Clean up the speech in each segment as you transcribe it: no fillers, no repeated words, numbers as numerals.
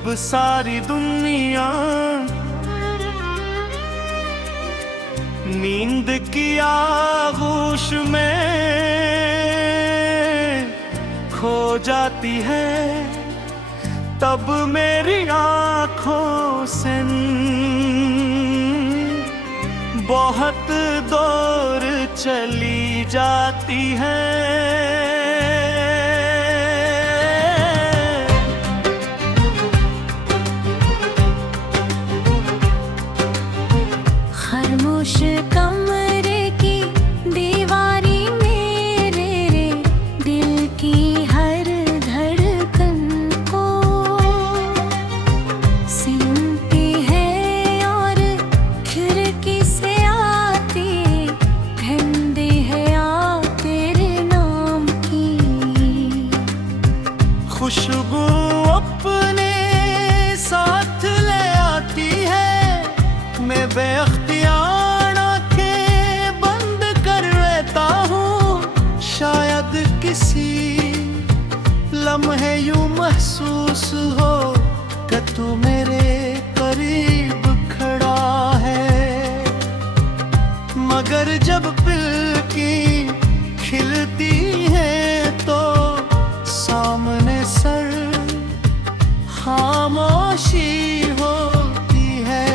जब सारी दुनिया नींद की आगोश में खो जाती है, तब मेरी आँखों से बहुत दूर चली जाती है। खामोश कमरे की दीवारी मेरे दिल की हर धड़कन को सुनती है, और खिड़की से आती ठंडी है आ तेरे नाम की खुशबू अपने साथ ले आती है। मैं बेअख्तियार आंखें बंद कर लेता हूँ, शायद किसी लम्हे यूं महसूस हो कि तू मेरे करीब खड़ा है। मगर जब पिलकी खिलती है तो सामने सर खामोशी होती है,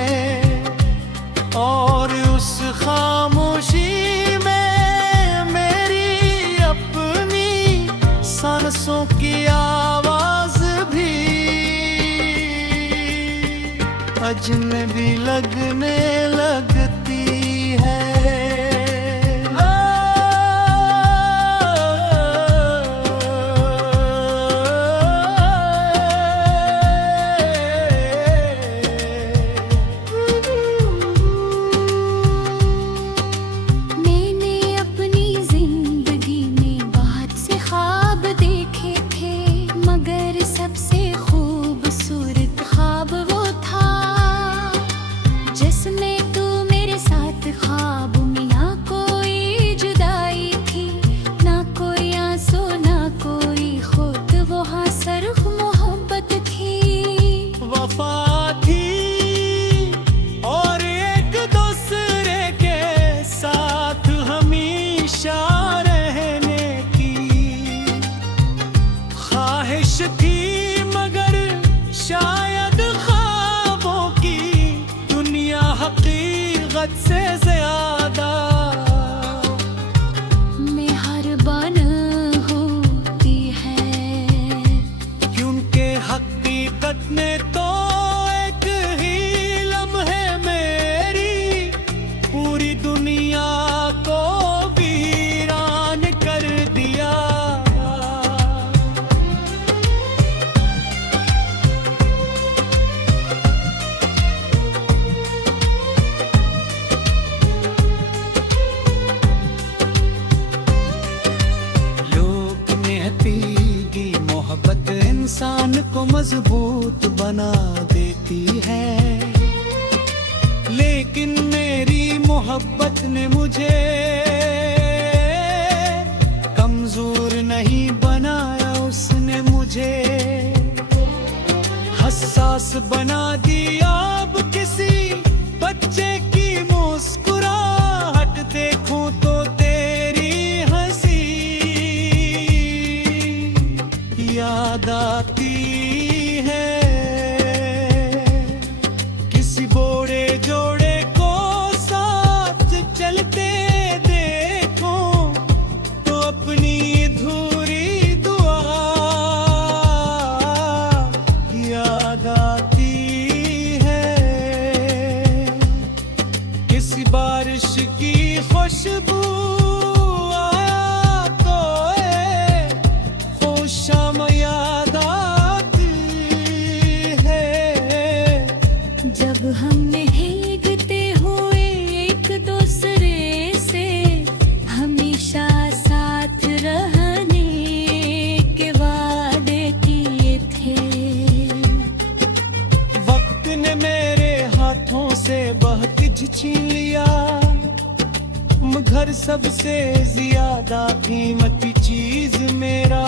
और उस खामोशी में मेरी अपनी सांसों की आवाज भी अजनबी लगने लगती है। सबसे खूबसूरत ख्वाब वो था जिसने तू मेरे साथ ख्वाब में, ना कोई जुदाई थी, ना कोई आंसू, ना कोई खुद, वो हाँ सिर्फ मोहब्बत थी। वफा थी और एक दूसरे के साथ हमेशा रहने की ख्वाहिश थी, शायद ख्वाबों की दुनिया हकीकत से ज्यादा मेहरबान होती है, क्योंकि हकीकत ने तो एक ही लम्हे मेरी पूरी दुनिया को वीरान कर दिया। मोहब्बत इंसान को मजबूत बना देती है, लेकिन मेरी मोहब्बत ने मुझे कमजोर नहीं बनाया, उसने मुझे हसास बना दिया। अब किसी बच्चे की मुस्कुराहट देखूं तो तेरी हंसी याद आती है। किसी बोरे जोड़े को साथ चलते देखो तो अपनी अधूरी दुआ याद आती है। किसी बारिश की खुशबू आया तो शाम याद आती है। जब हम भीगते हुए एक दूसरे से हमेशा साथ रहने के वादे किए थे, वक्त ने मेरे हाथों से बहुत छीन लिया, मगर सबसे ज्यादा कीमती चीज मेरा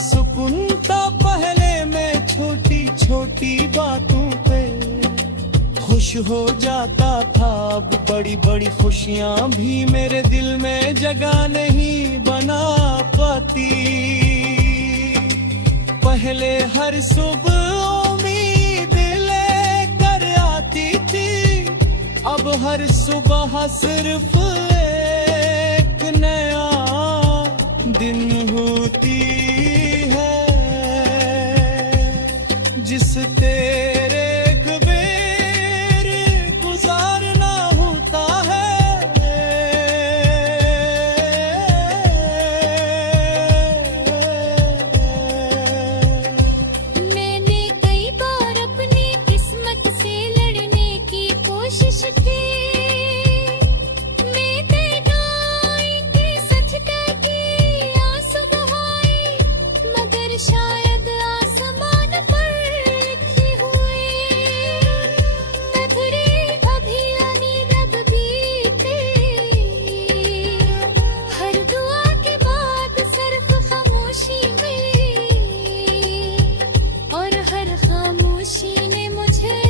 सुकून था। पहले मैं छोटी कुछ हो जाता था। अब बड़ी बड़ी खुशियां भी मेरे दिल में जगह नहीं बना पाती। पहले हर सुबह उम्मीद लेकर आती थी, अब हर सुबह सिर्फ एक नया दिन होती है। जिस तेरे गबेर गुजारना होता है, मैंने कई बार अपनी किस्मत से लड़ने की कोशिश की। मैं तेनाई की सच कहती आंसू बहाए, मगर शायद आसमान पर लिखी हुई तकदीर अभी आनी रब बीते। हर दुआ के बाद सिर्फ खामोशी में, और हर खामोशी ने मुझे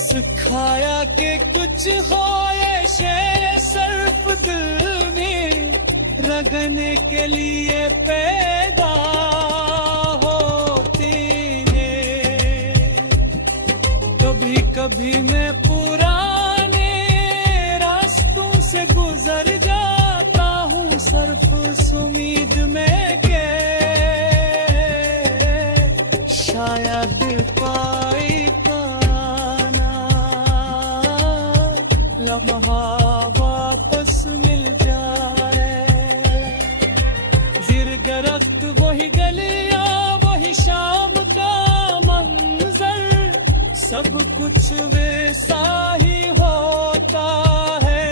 सिखाया कि कुछ हो ये शेर सर्फ दिल में रगने के लिए पैदा होती है। कभी कभी मैं पुराने रास्तों से गुजर जाता हूँ, सिर्फ उस उम्मीद में के शायद कोई पाना लम्हा वापस मिल जाए। गिरगरख्त वही गलियां, वही शाम का मंजर, सब कुछ वैसा ही होता है,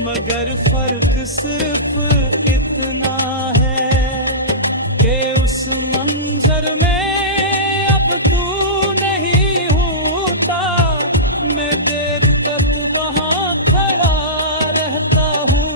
मगर फर्क सिर्फ इतना है कि उस मंजर में अब तू नहीं होता। मैं देर तक वहाँ खड़ा रहता हूँ।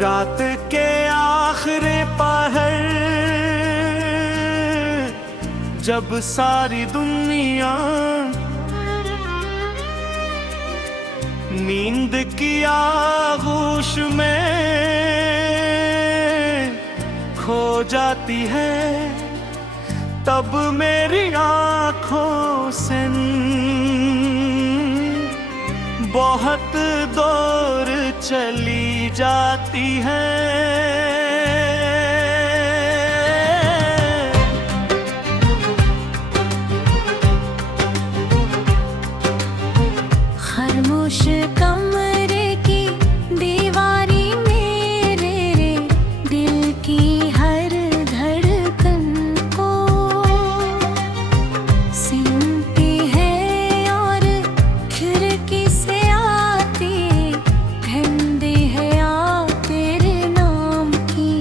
रात के आखिरी पहर जब सारी दुनिया नींद की आगोश में खो जाती है, तब मेरी आंखों से बहुत दूर चली जाती है। खामोश कमरे की दीवारी मेरे दिल की हर धड़कन को सुनती है, और खिड़की से आती ठंडी हवा तेरे नाम की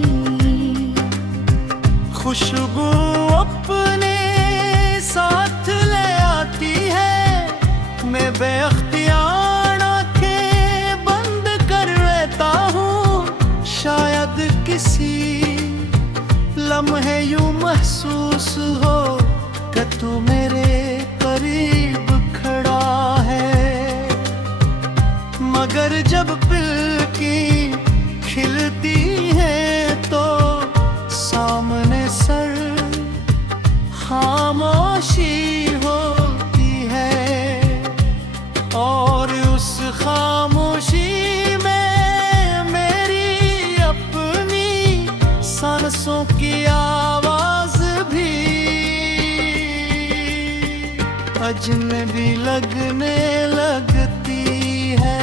खुशबू अपने साथ ले आती है। मैं बेअख्तियार आंखें बंद कर लेता हूँ, शायद किसी लम्हे यूं महसूस हो कि तू मेरे करीब खड़ा है। मगर जब पिलकी खिलती है तो सामने सर खामोशी होती है, और उस खामोशी में मेरी अपनी सांसों की आवाज भी अजनबी लगने लगती है।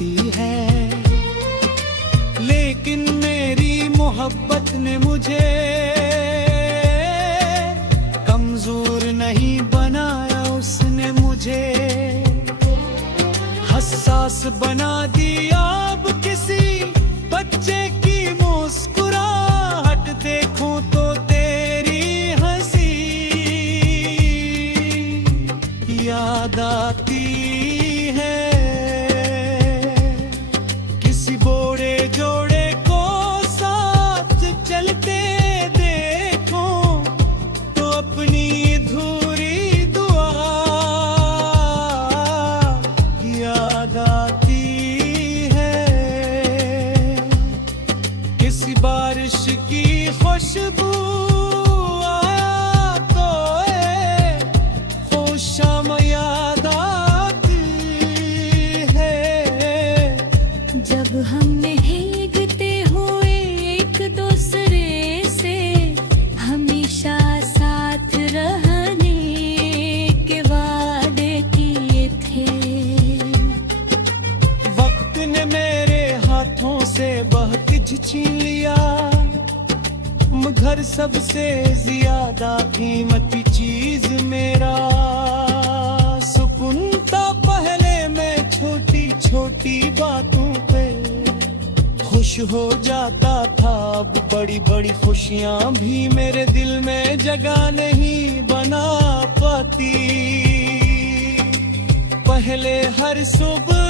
लगती है, लेकिन मेरी मोहब्बत ने मुझे कमजोर नहीं बनाया। उसने मुझे हसास बना दिया। अब किसी बच्चे की मुस्कुराहट देखूं तो तेरी हंसी याद आती है। किसी बोरे जोड़े को साथ चलते देखो तो अपनी अधूरी दुआ याद आती है। किसी बारिश की खुशबू आया तो खुशाम याद आती है। जब हमने भीगते हुए एक दूसरे से हमेशा साथ रहने के वादे किए थे, वक्त ने मेरे हाथों से बहुत छीन लिया, मगर सबसे ज्यादा कीमती चीज मेरा सुकून था। पहले मैं छोटी छोटी बातों पे खुश हो जाता था, अब बड़ी बड़ी खुशियां भी मेरे दिल में जगह नहीं बना पाती। पहले हर सुबह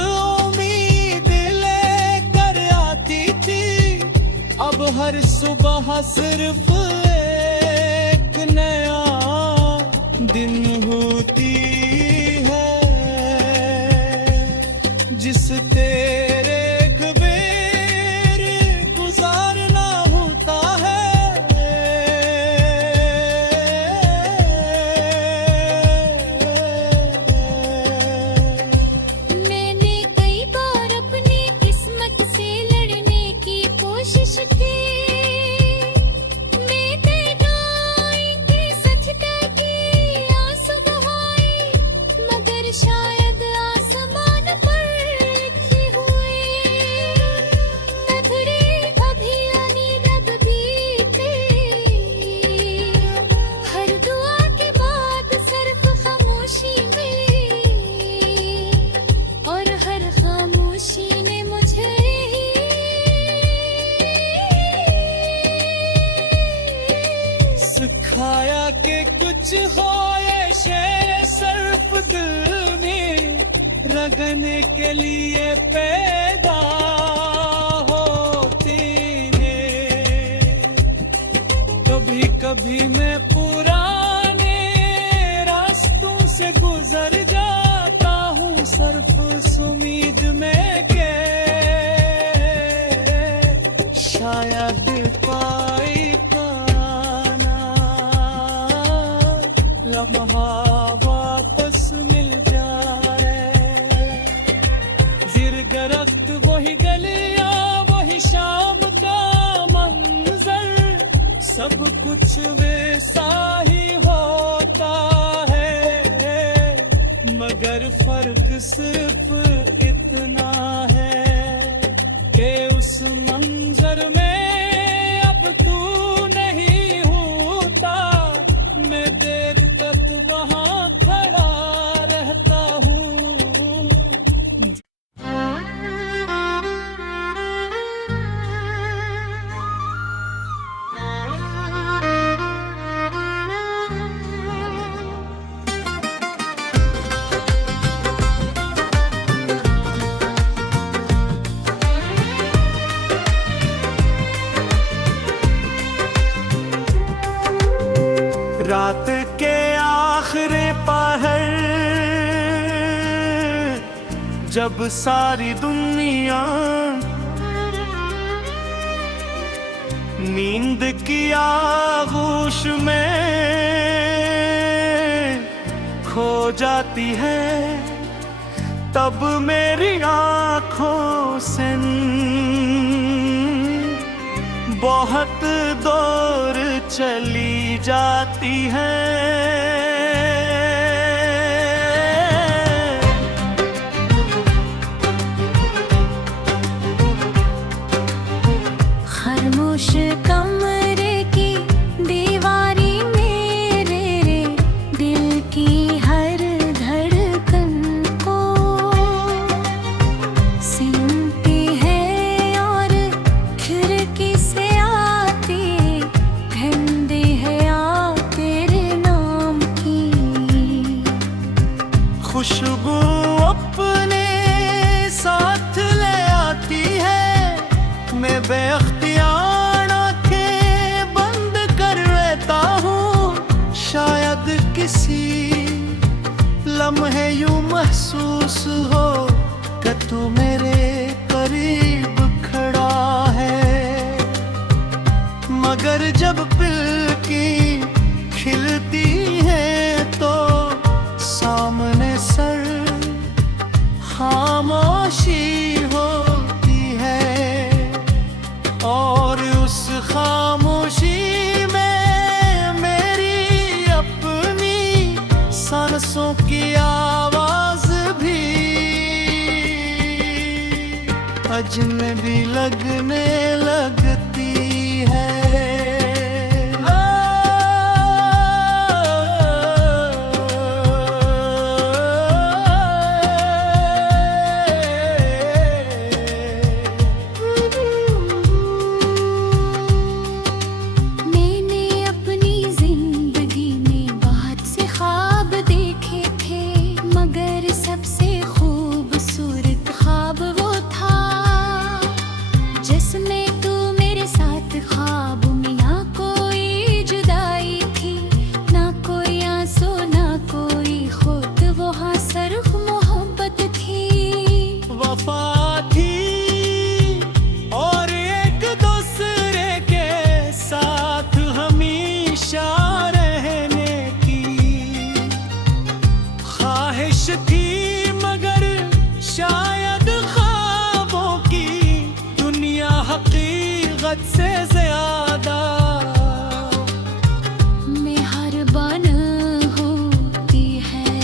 उम्मीद लेकर आती थी, अब हर सुबह सिर्फ एक नया दिन होती है। जिस तेरे गबेर गुजारना होता है, मैंने कई बार अपनी किस्मत से लड़ने की कोशिश की। शायद आसमान पर लिखी हुई अधूरी अभियानी रब बीते। हर दुआ के बाद सिर्फ खामोशी मिली, और हर खामोशी ने मुझे सिखाया कि कुछ हो ऐसे सिर्फ दिल में रगने के लिए पैदा होती हैं। कभी कभी मैं पुराने रास्तों से गुजर जाता हूँ, सिर्फ इस उम्मीद में के शायद पाएगा लम्हा वापस मिल जाए। गिरगरख्त वही गलियां, वही शाम का मंजर, सब कुछ वैसा ही होता है, मगर फर्क सिर्फ इतना है कि उस मंजर में अब तू नहीं होता। मैं देर तक वहाँ खड़ा रहता हूँ। रात के आखिरी पहर जब सारी दुनिया नींद की आगोश में खो जाती है, तब मेरी आँखों से बहुत दूर चली जाती है। करीब खड़ा है, मगर जब पिलकी खिलती है तो सामने सर खामोशी होती है, और उस खामोशी में मेरी अपनी सांसों की आवाज भी अजनबी लगने लगती है। थी मगर शायद ख्वाबों की दुनिया हकीकत से ज्यादा मेहरबान होती है,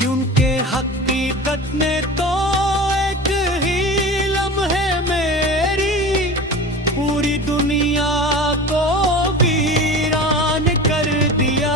क्योंकि हकीकत में तो एक ही लम्हे मेरी पूरी दुनिया को वीरान कर दिया।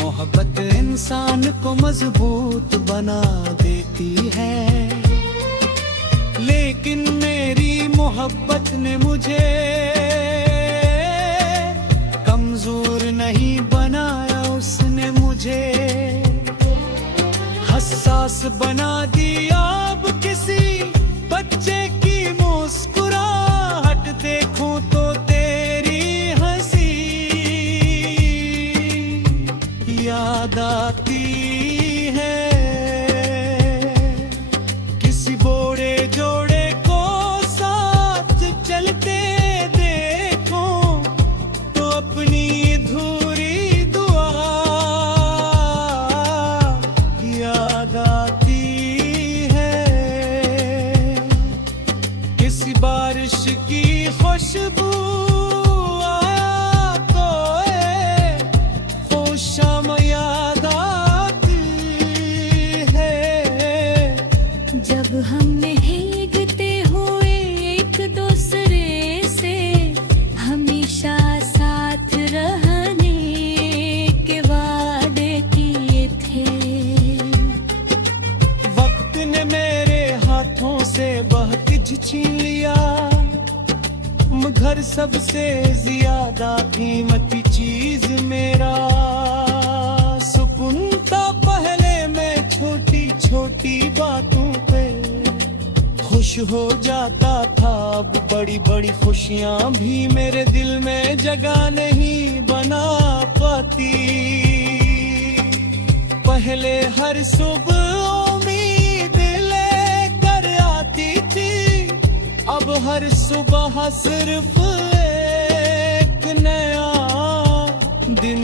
मोहब्बत इंसान को मजबूत बना देती है, लेकिन मेरी मोहब्बत ने मुझे कमजोर नहीं बनाया, उसने मुझे हसास बना दिया। अब किसी बच्चे की मुस्कुराहट देखूं तो तेरी हंसी याद आती है, किसी बोड़े जोड़े को साथ चलते देखो तो अपनी अधूरी दुआ याद आती है, किसी बारिश की खुशबू जब हम भीगते हुए एक दूसरे से हमेशा साथ रहने के वादे किए थे। वक्त ने मेरे हाथों से बहुत छीन लिया, मगर सबसे ज्यादा कीमती चीज मेरा सुकून था। पहले मैं छोटी छोटी बातों पे खुश हो जाता था, अब बड़ी बड़ी खुशियां भी मेरे दिल में जगह नहीं बना पाती। पहले हर सुबह उम्मीद लेकर आती थी, अब हर सुबह सिर्फ एक नया दिन